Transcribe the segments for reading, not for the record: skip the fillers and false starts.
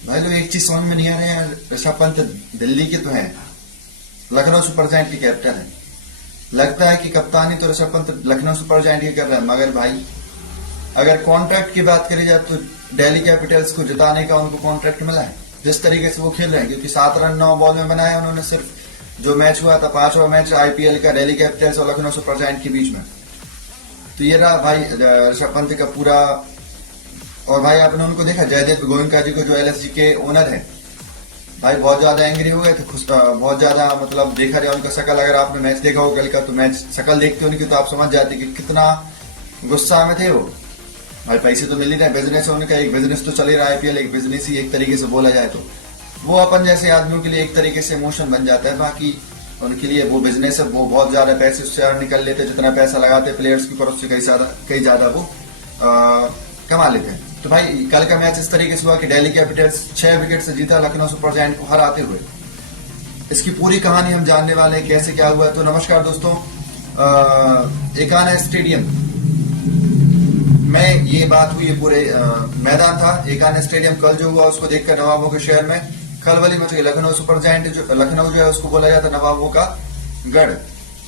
भाई लोग एक चीज समझ में नहीं आ रहे हैं, ऋषभ पंत दिल्ली के तो है, लखनऊ सुपर जायंट के कैप्टन है। लगता है कि कप्तानी तो ऋषभ पंत लखनऊ सुपर जायंट की कर रहा है, मगर भाई अगर कॉन्ट्रैक्ट की बात करी जाए तो दिल्ली कैपिटल्स को जिताने का उनको कॉन्ट्रैक्ट मिला है जिस तरीके से वो खेल रहे हैं, क्योंकि 7 रन 9 बॉल में बनाया उन्होंने। सिर्फ जो मैच हुआ था 5वां मैच आईपीएल का दिल्ली कैपिटल्स और लखनऊ सुपर जायंट के बीच में, तो ये रहा भाई ऋषभ पंत का पूरा। और भाई आपने उनको देखा जयदेव गोयनका जी को, जो एलएसजी के ओनर है, भाई बहुत ज्यादा एंग्री हो गए थे, बहुत ज्यादा मतलब देखा जाए उनका शकल, अगर आपने मैच देखा हो कल का तो मैच शकल देखते उनकी तो आप समझ जाते कि कितना गुस्सा में थे वो। भाई पैसे तो मिल ही रहे, बिजनेस है उनका, एक बिजनेस तो चल ही रहा है, आईपीएल एक बिजनेस ही एक तरीके से बोला जाए तो वो अपन जैसे आदमियों के लिए एक तरीके से इमोशन बन जाता है। बाकी उनके लिए वो बिजनेस है, वो बहुत ज्यादा पैसे उससे अर्न निकल लेते, जितना पैसा लगाते प्लेयर्स के ऊपर उससे कई ज्यादा वो कमा लेते हैं। तो भाई कल का मैच इस तरीके से हुआ कि दिल्ली कैपिटल्स 6 विकेट से जीता लखनऊ सुपर जायंट को हराते हुए। इसकी पूरी कहानी हम जानने वाले हैं कैसे क्या हुआ। तो नमस्कार दोस्तों, एकाना स्टेडियम में ये बात हुई, ये पूरे मैदान था एकाना स्टेडियम। कल जो हुआ उसको देखकर नवाबों के शहर में खलबली मच गई। लखनऊ सुपर जायंट जो लखनऊ जो है उसको बोला जाता है नवाबों का गढ़,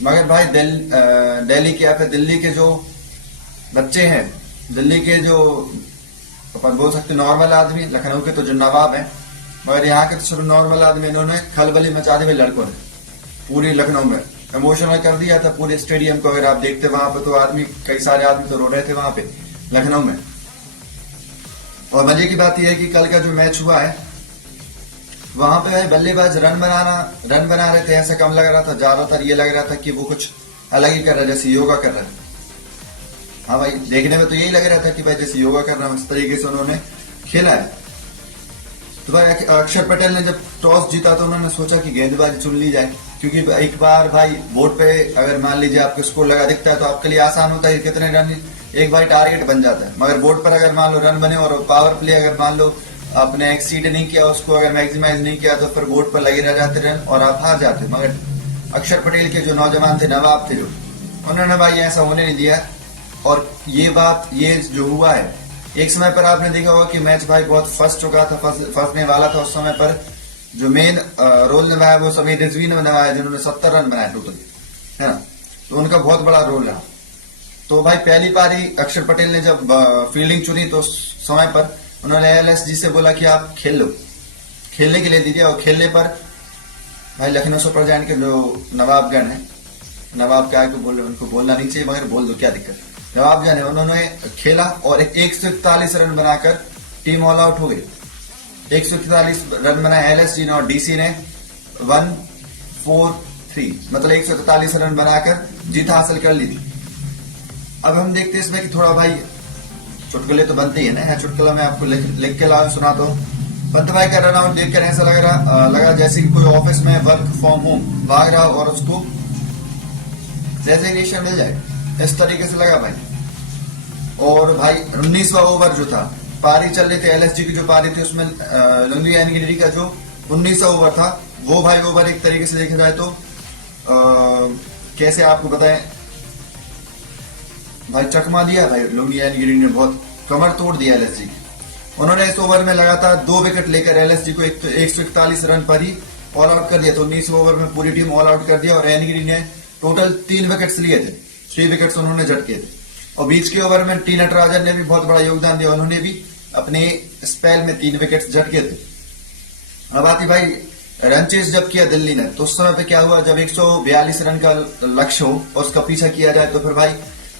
मगर भाई दिल्ली के या फिर दिल्ली के जो बच्चे हैं, दिल्ली के जो अपन बोल सकते नॉर्मल आदमी, लखनऊ के तो जो नवाब हैं मगर यहाँ के तो सब नॉर्मल आदमी, इन्होंने खलबली मचा दी लड़कों ने पूरी लखनऊ में, इमोशनल कर दिया था पूरे स्टेडियम को। अगर आप देखते वहां पे तो आदमी, कई सारे आदमी तो रो रहे थे वहां पे लखनऊ में। और मजे की बात यह है कि कल का जो मैच हुआ है वहां पे बल्लेबाज रन बना रहे थे, ऐसा कम लग रहा था, ज्यादातर ये लग रहा था कि वो कुछ अलग ही कर रहा है, जैसे योगा कर रहा है। हाँ भाई देखने में तो यही लग रहा था कि भाई जैसे योगा कर रहा है, उस तरीके से उन्होंने खेला है। तो भाई अक्षर पटेल ने जब टॉस जीता तो उन्होंने सोचा कि गेंदबाजी चुन ली जाए, क्योंकि एक बार भाई बोर्ड पे अगर मान लीजिए आपको स्कोर लगा दिखता है तो आपके लिए आसान होता है कितने रन, एक भाई टारगेट बन जाता है। मगर बोर्ड पर अगर मान लो रन बने और पावर प्ले अगर मान लो आपने एक्सीड नहीं किया, उसको अगर मैक्सिमाइज नहीं किया, तो फिर बोर्ड पर लगे रह जाते रन और आप हार जाते। मगर अक्षर पटेल के जो नौजवान थे, नवाब थे जो, उन्होंने भाई ऐसा होने नहीं दिया। और ये जो हुआ है, एक समय पर आपने देखा होगा कि मैच भाई बहुत फंस चुका था, फंसने वाला था। उस समय पर जो मेन रोल निभाया वो समीर रिजवी ने निभाया, जिन्होंने 70 रन बनाए टोटल, है ना, तो उनका बहुत बड़ा रोल रहा। तो भाई पहली पारी अक्षर पटेल ने जब फील्डिंग चुनी तो उस समय पर उन्होंने एलएसजी से बोला कि आप खेल लो, खेलने के लिए दीजिए। और खेलने पर भाई लखनऊ सुपर जायंट के जो नवाबगण है, नवाब क्या को बोल रहे, उनको बोलना नहीं चाहिए मगर बोल दो, क्या दिक्कत, नवाब जाने, उन्होंने खेला और 141 रन बनाकर टीम ऑल आउट हो गई। 141 रन बनाए एलएसजी ने और डीसी ने 143, मतलब 141 रन बनाकर जीत हासिल कर ली थी। अब हम देखते हैं इसमें कि थोड़ा भाई चुटकुले तो बनते ही है ना, चुटकुला मैं आपको लिख के ला सुना तो पंत भाई का रन आउट देखकर ऐसा लगा जैसे कि कोई ऑफिस में वर्क फ्रॉम होम भाग रहा हो और उसको रेजिग्नेशन मिल जाए, इस तरीके से लगा भाई। और भाई 19वां ओवर जो था, पारी चल रही थी एलएसजी की जो पारी थी, उसमें लंगी एनगिरी का जो 19वां ओवर था, वो भाई ओवर एक तरीके से देखा जाए तो कैसे आपको बताएं भाई, चकमा दिया भाई लुंगी एनगिरी ने, बहुत कमर तोड़ दिया एलएसजी की। उन्होंने इस ओवर में लगातार 2 विकेट लेकर एलएसजी को 141 रन पर ही ऑल आउट कर दिया। तो 19 ओवर में पूरी टीम ऑल आउट कर दिया और एनगिरी ने टोटल 3 विकेट्स लिए थे, 3 विकेट्स उन्होंने झटके थे। और बीच के ओवर में टी नटराजन ने भी बहुत बड़ा योगदान दिया, उन्होंने भी अपने स्पेल में 3 विकेट्स झटके थे। अब आती भाई रन चेस जब किया दिल्ली ने, तो उस समय पे क्या हुआ, जब 142 रन का लक्ष्य हो और उसका पीछा किया जाए तो फिर भाई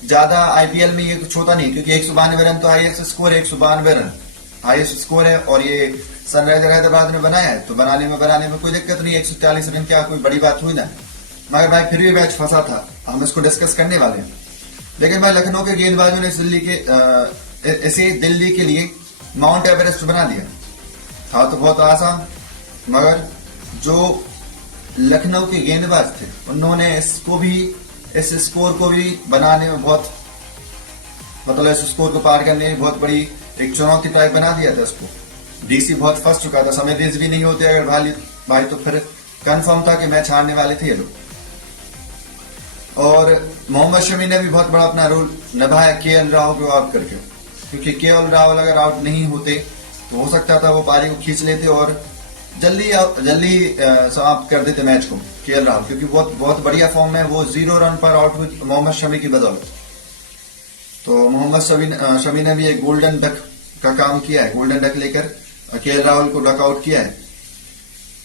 ज्यादा आईपीएल में ये कुछ होता नहीं, क्योंकि 192 रन तो हाईएस्ट स्कोर है, 192 रन हाईएस्ट स्कोर है। और ये सनराइजर हैदराबाद ने बनाया है, तो बनाने में कोई दिक्कत नहीं, 140 रन क्या कोई बड़ी बात हुई ना। मगर भाई फिर भी मैच फंसा था, हम इसको डिस्कस करने वाले हैं। लेकिन भाई लखनऊ के गेंदबाजों ने इसे दिल्ली के लिए माउंट एवरेस्ट बना दिया था। तो बहुत आसान, मगर जो लखनऊ के गेंदबाज थे उन्होंने इस स्कोर को भी बनाने में बहुत, मतलब इस स्कोर को पार करने में बहुत बड़ी एक चुनौती टाइप बना दिया था इसको। डीसी बहुत फंस चुका था, समय देश भी नहीं होते अगर भाई तो फिर कंफर्म था कि मैच हारने वाले थे ये लोग। और मोहम्मद शमी ने भी बहुत बड़ा अपना रोल निभाया केएल राहुल को आउट करके, क्योंकि केएल राहुल अगर आउट नहीं होते तो हो सकता था वो पारी को खींच लेते और जल्दी जल्दी समाप्त कर देते मैच को केएल राहुल, क्योंकि बहुत बहुत बढ़िया फॉर्म में वो 0 रन पर आउट हुए मोहम्मद शमी की बदौलत। तो मोहम्मद शमी ने भी एक गोल्डन डक का काम किया है, गोल्डन डक लेकर केएल राहुल को डक आउट किया है।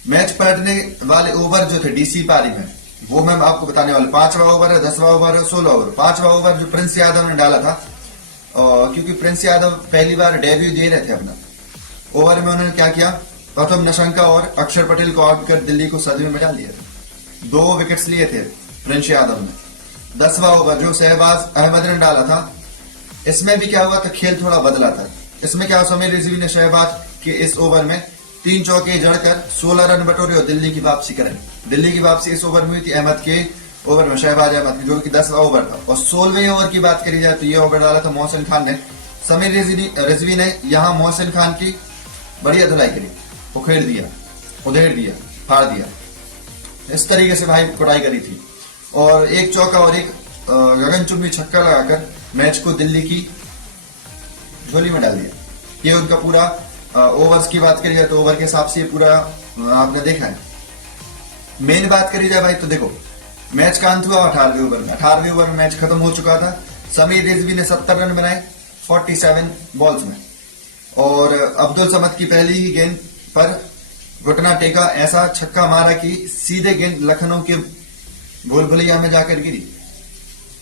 मैच पलटने वाले ओवर जो थे डीसी पारी में, वो मैं आपको बताने वाला। 5वां ओवर है, 10वां ओवर है, 16वां ओवर। 5वां ओवर जो प्रिंस यादव ने डाला था, क्योंकि प्रिंस यादव पहली बार डेब्यू दे रहे थे अपना, ओवर में उन्होंने क्या किया, प्रथम निशंका और अक्षर पटेल को आउट कर दिल्ली को सदमे में डाल दिया। 2 विकेट्स लिए थे प्रिंस यादव ने। 10वां ओवर जो शहबाज अहमद ने डाला था, इसमें भी क्या हुआ था, खेल थोड़ा बदला था। इसमें क्या हुआ, समीर रिजवी ने शहबाज के इस ओवर में 3 चौके जड़कर 16 रन बटोरे और दिल्ली की वापसी करें। दिल्ली की वापसी इस ओवर में हुई थी अहमद के ओवर में, शहबाज अहमद की, जो कि 10वां ओवर था। और 16वें ओवर की बात करी जाए तो ये ओवर डाला था मोहसिन खान ने। समीर रिजवी ने यहाँ मोहसिन खान की बढ़िया धुलाई करी, उधेड़ दिया, फाड़ दिया। इस तरीके से भाई कुटाई करी थी और एक चौका और एक गगनचुंबी छक्का लगाकर मैच को दिल्ली की झोली में डाल दिया। ये उनका पूरा ओवर्स की बात करी जाए तो ओवर के हिसाब से ये पूरा आपने देखा है। मेन बात करी जाए भाई तो देखो, मैच का अंत हुआ 18वें ओवर में। 18वें ओवर में मैच खत्म हो चुका था। समीर रिजवी ने 70 रन बनाए 47 बॉल्स में और अब्दुल समद की पहली ही गेंद पर घुटना टेका, ऐसा छक्का मारा कि सीधे गेंद लखनऊ के भूल भुलैया में जाकर गिरी।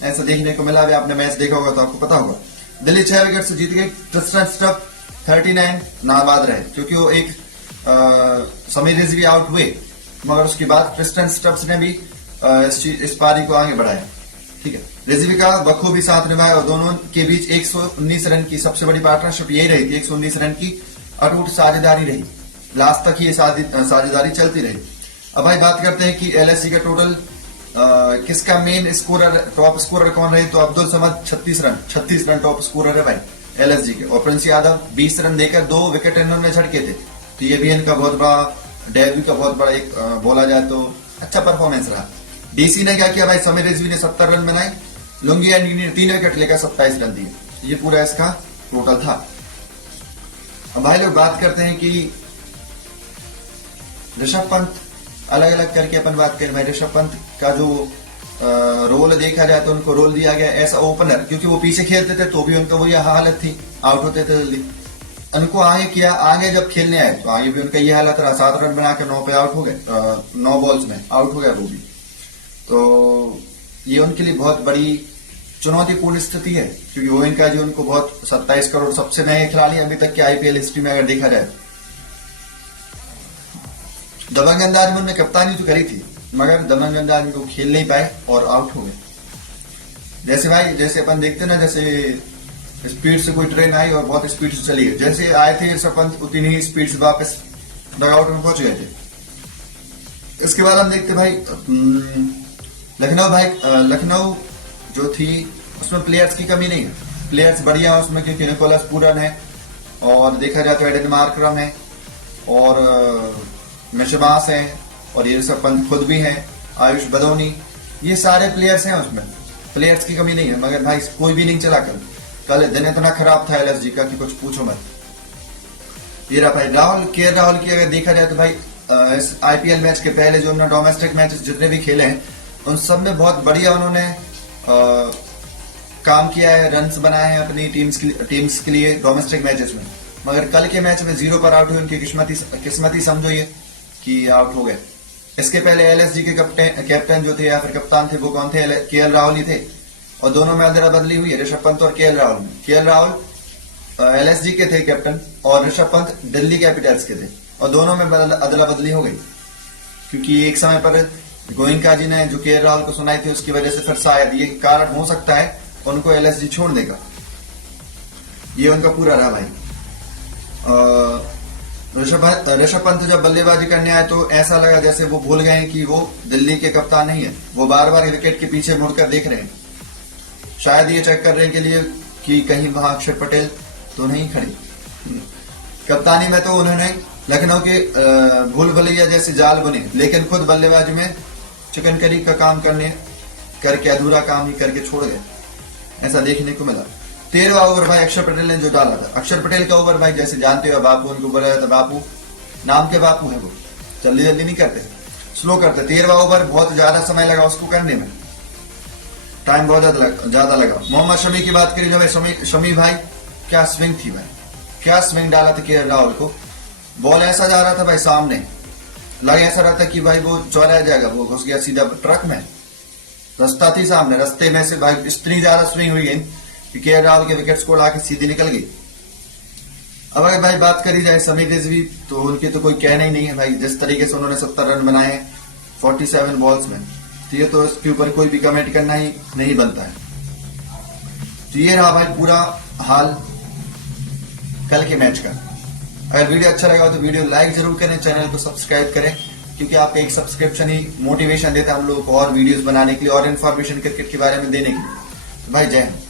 ऐसा देखने को मिला। अभी आपने मैच देखा होगा तो आपको पता होगा। दिल्ली 6 विकेट से जीत गई। ट्रिस्टन स्टफ 39 नाबाद रहे, क्योंकि वो एक समीर रिजवी आउट हुए, मगर उसके बाद ट्रिस्टन स्टफ्स ने भी इस पारी को आगे बढ़ाया। ठीक है, रिजवी का बखूबी साथ निभाया और दोनों के बीच 119 रन की सबसे बड़ी पार्टनरशिप यही रही थी। 119 रन की अटूट साझेदारी रही, लास्ट तक ये साझेदारी चलती रही। अब भाई बात करते हैं कि एलएसजी का टोटल किसका मेन स्कोरर, टॉप स्कोरर कौन रहे, तो Abdul Samad 36 run top scorer है भाई एलएसजी के। और प्रिंस यादव 20 रन देकर 2 विकेट इन्होंने झटके थे। तो ये भी इनका बहुत बड़ा डेब्यू का बहुत बड़ा एक बोला जाए तो अच्छा परफॉर्मेंस रहा। डीसी ने क्या किया भाई, समीर रिजवी ने 70 रन बनाए, लुंगी एंड ने 3 विकेट लेकर 27 रन दिए। ये पूरा इसका टोटल था। अब भाई लोग बात करते हैं कि ऋषभ पंत, अलग अलग करके अपन बात करें भाई। ऋषभ पंत का जो रोल देखा जाए तो उनको रोल दिया गया ऐसा ओपनर, क्योंकि वो पीछे खेलते थे तो भी उनका वही हालत थी, आउट होते थे जल्दी। उनको आगे किया, आगे जब खेलने आए तो आगे भी उनका ये हालत रहा। 7 रन बनाकर 9 पे आउट हो गए, 9 बॉल्स में आउट हो गया वो भी। तो ये उनके लिए बहुत बड़ी चुनौतीपूर्ण स्थिति है, क्योंकि वो इनका जो उनको बहुत 27 करोड़ सबसे महंगे खिलाड़ी अभी तक के आईपीएल हिस्ट्री में अगर देखा जाए। दबंग अंदाज में उन्होंने कप्तानी तो करी थी, मगर दबंग अंदाज में वो खेल नहीं पाए और आउट हो गए। जैसे भाई, जैसे अपन देखते ना, जैसे स्पीड से कोई ट्रेन आई और बहुत स्पीड से चली गई, जैसे आए थे ऋषभ पंत उतनी ही स्पीड से वापस डगआउट में पहुंच गए थे। इसके बाद हम देखते भाई लखनऊ जो थी उसमें प्लेयर्स की कमी नहीं है, प्लेयर्स बढ़िया है उसमें, क्योंकि निकोलस पूरन है और देखा जाए तो एडन मार्करम है और मिशबास है और ये ऋषभ पंत खुद भी है, आयुष बदौनी, ये सारे प्लेयर्स हैं उसमें, प्लेयर्स की कमी नहीं है। मगर भाई कोई भी नहीं चला कल दिन इतना खराब था एलएसजी का कि कुछ पूछो मत। ये रहा भाई केएल राहुल की अगर देखा जाए तो भाई इस आईपीएल मैच के पहले जो उन्होंने डोमेस्टिक मैचेस जितने भी खेले हैं उन सब में बहुत बढ़िया उन्होंने काम किया है, रन्स बनाए हैं अपनी टीम्स के लिए डोमेस्टिक मैचेस में। मगर कल के मैच में 0 पर आउट हुए, उनकी किस्मती समझो ये कि आउट हो गए। इसके पहले एलएसजी के कैप्टन जो थे या फिर कप्तान थे वो कौन थे, केएल राहुल ही थे और दोनों में अदला बदली हुई है, ऋषभ पंत और केएल राहुल में। केएल राहुल एलएसजी के थे कैप्टन और ऋषभ पंत दिल्ली कैपिटल्स के थे और दोनों में अदला बदली हो गई, क्योंकि एक समय पर गोयनका जी ने जो केएल राहुल को सुनाई थी उसकी वजह से फिर शायद ये कारण हो सकता है उनको एलएसजी छोड़ देगा। ये उनका पूरा रहा भाई। ऋषभ पंत जब बल्लेबाजी करने आए तो ऐसा लगा जैसे वो भूल गए कि वो दिल्ली के कप्तान नहीं है, वो बार बार विकेट के पीछे मुड़कर देख रहे हैं, शायद ये चेक करने के लिए कि कहीं वहां अक्षर पटेल तो नहीं खड़ी। कप्तानी में तो उन्होंने लखनऊ के भूल भुलैया जैसे जाल बने, लेकिन खुद बल्लेबाजी में चिकनकरी का काम करके अधूरा काम ही करके छोड़ गए, ऐसा देखने को मिला। 13वां ओवर भाई अक्षर पटेल ने जो डाला था, अक्षर पटेल का ओवर भाई जैसे जानते हो बापू, उनको बोला जाता बापू, नाम के बापू है वो, जल्दी जल्दी नहीं करते, स्लो करते। 13वां ओवर बहुत ज्यादा समय लगा उसको करने में, टाइम बहुत ज्यादा लगा। मोहम्मद शमी की बात करी जो भाई, शमी भाई क्या स्विंग थी भाई, क्या स्विंग डाला था के राहुल को। बॉल ऐसा जा रहा था भाई सामने, लग ऐसा रहा था कि भाई वो चौराहा जाएगा, वो घुस गया सीधा ट्रक में। रास्ता थी सामने, रास्ते में से भाई इतनी ज्यादा स्विंग हुई गेंद कि के राहुल के विकेट्स को लाके सीधी निकल गई। अब अगर भाई बात करी जाए समी रिजवी, तो उनके तो कोई कहना ही नहीं है भाई, जिस तरीके से उन्होंने 70 रन बनाए हैं 47 बॉल्स में, तो ये तो इसके ऊपर कोई भी कमेंट करना ही नहीं बनता है। तो ये रहा भाई पूरा हाल कल के मैच का। अगर वीडियो अच्छा लगा तो वीडियो लाइक जरूर करें, चैनल को सब्सक्राइब करें, क्योंकि आपका एक सब्सक्रिप्शन ही मोटिवेशन देता है हम लोगों को और वीडियोस बनाने के लिए और इन्फॉर्मेशन क्रिकेट के बारे में देने के लिए। तो भाई जय हिंद।